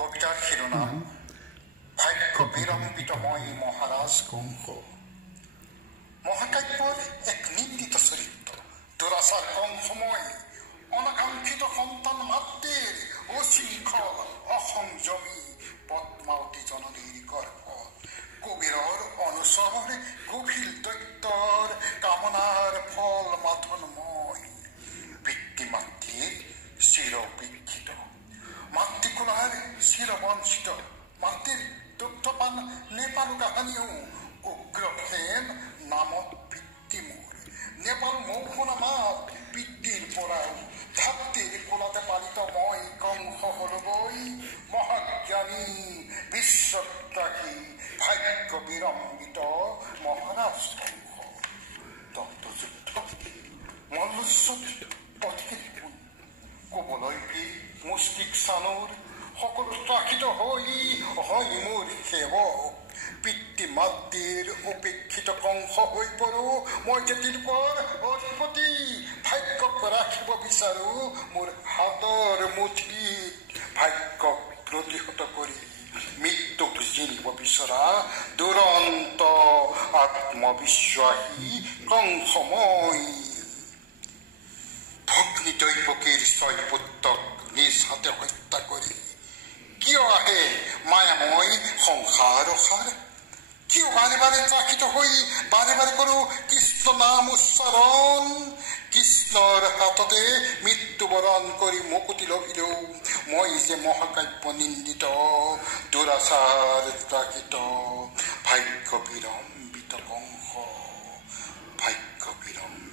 কবিতার শিরোনাম ভাগ্য বিড়ম্বিতময় মহারাজ কংস। মহাকাব্যর এক নিন্দিত চরিত্র দুরাশার কংসময়, অনাকাঙ্ক্ষিত সন্তান মাতৃর অশৃঙ্খল অসংযমী পদ্মাবতী জননীর গর্ভ, কবিরর অনুসর গভীর দৈত্যর কামনার ফল মাথনময়, পিতৃমাতৃর চিরবিক্ষিত, মাতৃকুলার চিরবঞ্চিত, মাতৃর দুগ্ধপান নেপাল কাহানিও উগ্রফেন নামত পিতৃমূর, নেপাল মৌখনা মাত পিতৃর পরাও, ধাত্রীর কোলাতে পালিত মই কংস হল বই, মহাজ্ঞানী বিশ্বত্যাগী ভাগ্য বিড়ম্বিত মহারাজ কংস। দত্তযুদ্ধ মল্লস্বত পথিকের গুণ, কোবলয়ী মুষ্টিক সানুর সকল ত্রাসিত হই মোর সেবক, পিতৃমাতৃৰ উপেক্ষিত কংস হৈ পৰো মই যে তিলকৰ অধিপতি, ভাগ্যক ৰাখিব বিচাৰো মোৰ হাতৰ মুঠিত, ভাগ্যক প্ৰতিহত কৰি মৃত্যুক জিনিব বিচৰা দুৰন্ত আত্মবিশ্বাসী কংসময়। ভগ্নী দৈৱকীৰ 6 পুত্ৰক নিজ হাতে হত্যা কৰি কিয় আহে মায়াময় সংসাৰ অসাৰ, কিয় বাৰে বাৰে ত্ৰাসিত হৈ বাৰে বাৰে কৰো কৃষ্ণ নাম উচ্চাৰণ, কৃষ্ণৰ হাততে মৃত্যুবৰণ কৰি মুকুতি লভিলেও মই যে মহাকাব্য নিন্দিত, দুৰাচাৰ ত্ৰাসিত ভাগ্য বিড়ম্বিত কংস, ভাগ্য বিড়ম্বিত।